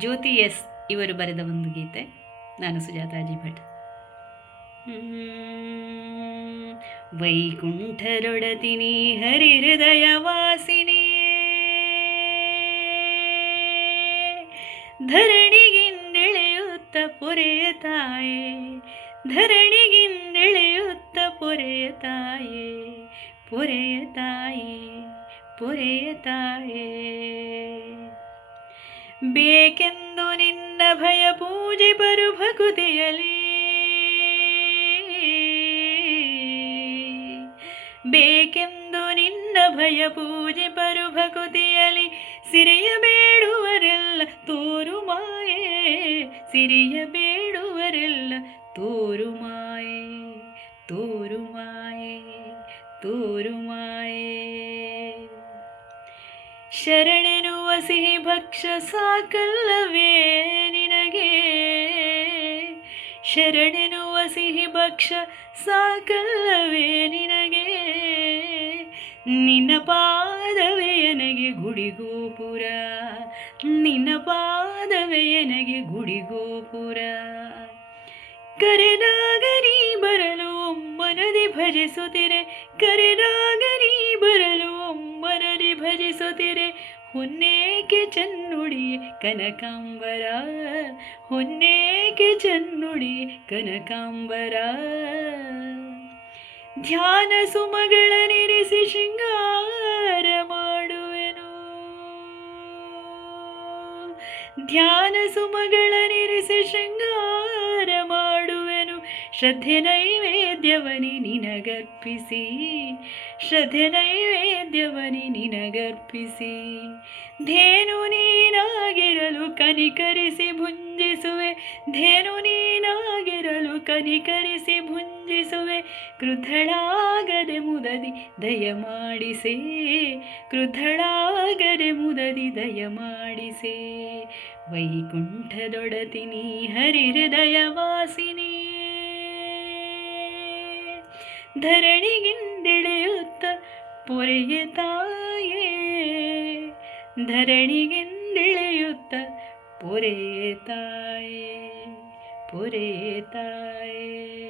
ಜ್ಯೋತಿ S ಇವರು ಬರೆದ ಒಂದು ಗೀತೆ. ನಾನು ಸುಜಾತಾಜಿ ಭಟ್. ವೈಕುಂಠರೊಡತಿನಿ ಹರಿಹೃದಯ ವಾಸಿನಿ, ಧರಣಿಗಿಂದಿಳಿಯುತ್ತ ಪೊರೆಯ ತಾಯೇ, ಧರಣಿಗಿಂದಿಳಿಯುತ್ತ ಪೊರೆಯ ತಾಯೇ, ಪೊರೆಯ ತಾಯೇ, ಪೊರೆಯ ತಾಯೇ. ಬೇಕೆಂದು ನಿನ್ನ ಭಯ ಪೂಜೆ ಬರು ಭಕುತಿಯಲಿ, ಬೇಕೆಂದು ನಿನ್ನ ಭಯ ಪೂಜೆ ಬರು ಭಕುತಿಯಲಿ, ಸಿರಿಯ ಬೇಡುವರೆಲ್ಲ ತೋರು ಮಾಯೆ, ಸಿರಿಯ ಬೇಡುವರೆಲ್ಲ ತೋರು ಮಾಯೆ, ತೋರು ಮಾಯೆ, ತೋರು ಮಾಯೆ. ಶರಣೆನುವ ಸಿಹಿ ಭಕ್ಷ ಸಾಕಲ್ಲವೇ ನಿನಗೆ, ಶರಣೆನುವ ಸಿಹಿ ಭಕ್ಷ ಸಾಕಲ್ಲವೇ ನಿನಗೆ, ನಿನ್ನ ಪಾದವೇ ನನಗೆ ಗುಡಿಗೋಪುರ, ನಿನ್ನ ಪಾದವೇ ನನಗೆ ಗುಡಿಗೋಪುರ. ಕರೆದಾಗ ನೀ ಬರಲು ಒಮ್ಮನದಿ ಭಜಿಸುತ್ತಿರೆ, ಕರೆದಾಗ ನೀ ಬರಲು ಒಮ್ಮನದಿ ಭಜಿಸುತ್ತಿರೆ, ಹೊನ್ನೇಕೆ ಚನ್ನುಡಿಯೇ ಕನಕಾಂಬರ, ಹೊನ್ನೇಕೆ ಚನ್ನುಡಿಯೇ ಕನಕಾಂಬರ. ಧ್ಯಾನ ಸುಮಗಳನಿರಿಸಿ ಶೃಂಗಾರ ಮಾಡುವೆನು, ಧ್ಯಾನ ಸುಮಗಳನಿರಿಸಿ ಶೃಂಗಾರ ಮಾಡುವೆನು. ಶ್ರದ್ಧೆ ನೈವೇದ್ಯವನಿ ನಿನಗರ್ಪಿಸಿ, ಶ್ರದ್ಧೆ ನೈವೇದ್ಯವನಿ ನಿನಗರ್ಪಿಸಿ. ಧೇನು ನೀನಾಗಿರಲು ಕನಿಕರಿಸಿ ಭುಂಜಿಸುವೆ, ಧೇನು ನೀನಾಗಿರಲು ಕನಿಕರಿಸಿ ಭುಂಜಿಸುವೆ. ಕ್ರುದ್ಧಳಾಗದೆ ಮುದದಿ ದಯಮಾಡಿಸೆ, ಕ್ರುದ್ಧಳಾಗದೆ ಮುದದಿ ದಯಮಾಡಿಸೆ. ವೈಕುಂಠದೊಡತಿನಿ ಹರಿಹೃದಯ ವಾಸಿನಿ, ಧರಣಿಗಿಂದಿಳಿಯುತ್ತ ಪೊರೆಯ ತಾಯೇ, ಧರಣಿಗಿಂದಿಳಿಯುತ್ತ ಪೊರೆಯ ತಾಯೇ, ಪೊರೆಯ ತಾಯೇ.